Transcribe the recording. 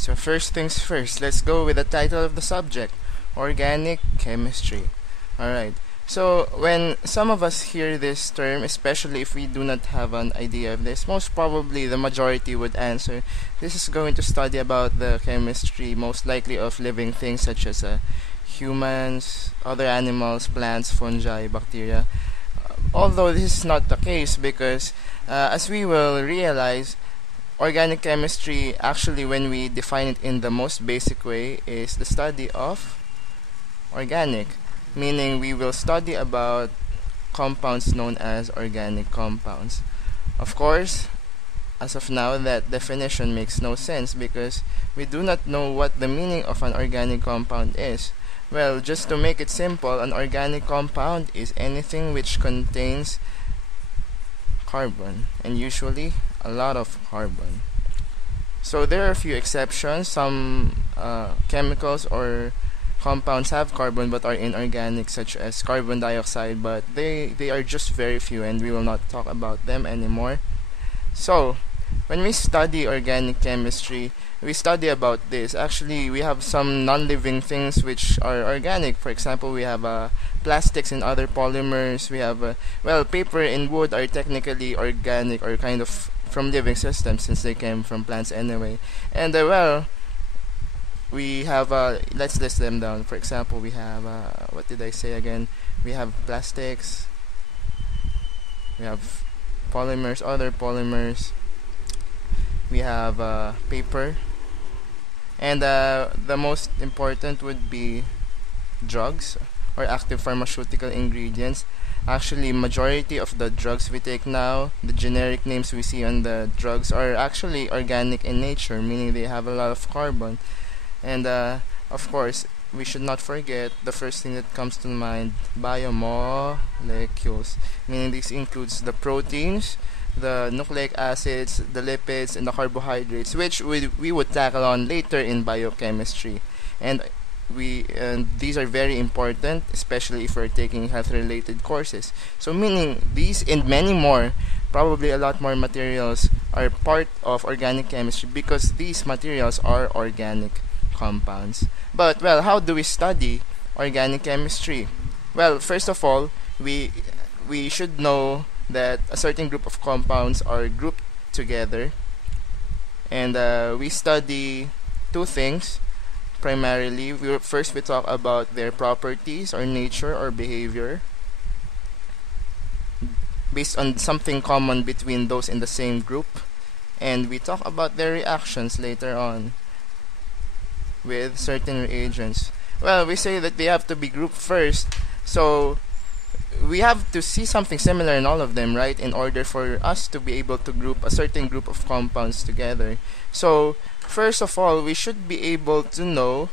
So first things first, let's go with the title of the subject, organic chemistry. Alright, so when some of us hear this term, especially if we do not have an idea of this, most probably the majority would answer, this is going to study about the chemistry most likely of living things such as humans, other animals, plants, fungi, bacteria. Although this is not the case because as we will realize, organic chemistry, actually, when we define it in the most basic way, is the study of organic, meaning we will study about compounds known as organic compounds. Of course, as of now, that definition makes no sense because we do not know what the meaning of an organic compound is. Well, just to make it simple, an organic compound is anything which contains carbon, and usually a lot of carbon. So there are a few exceptions. Some chemicals or compounds have carbon but are inorganic, such as carbon dioxide, but they are just very few and we will not talk about them anymore. So when we study organic chemistry, we study about this. Actually, we have some non-living things which are organic. For example, we have plastics and other polymers. We have well, paper and wood are technically organic or kind of from living systems since they came from plants anyway. And well, we have let's list them down. For example, we have what did I say again? We have plastics. We have polymers, other polymers. We have paper, and the most important would be drugs or active pharmaceutical ingredients. Actually, majority of the drugs we take now, the generic names we see on the drugs, are actually organic in nature, meaning they have a lot of carbon. And of course, we should not forget the first thing that comes to mind, biomolecules, meaning this includes the proteins, the nucleic acids, the lipids, and the carbohydrates, which we would tackle on later in biochemistry. And these are very important, especially if we're taking health-related courses. So meaning these and many more, probably a lot more materials, are part of organic chemistry because these materials are organic compounds. But well, how do we study organic chemistry? Well, first of all, we should know that a certain group of compounds are grouped together, and we study two things primarily. First, we talk about their properties or nature or behavior based on something common between those in the same group, and we talk about their reactions later on with certain reagents. Well, we say that they have to be grouped first, so we have to see something similar in all of them, right, in order for us to be able to group a certain group of compounds together. So first of all, we should be able to know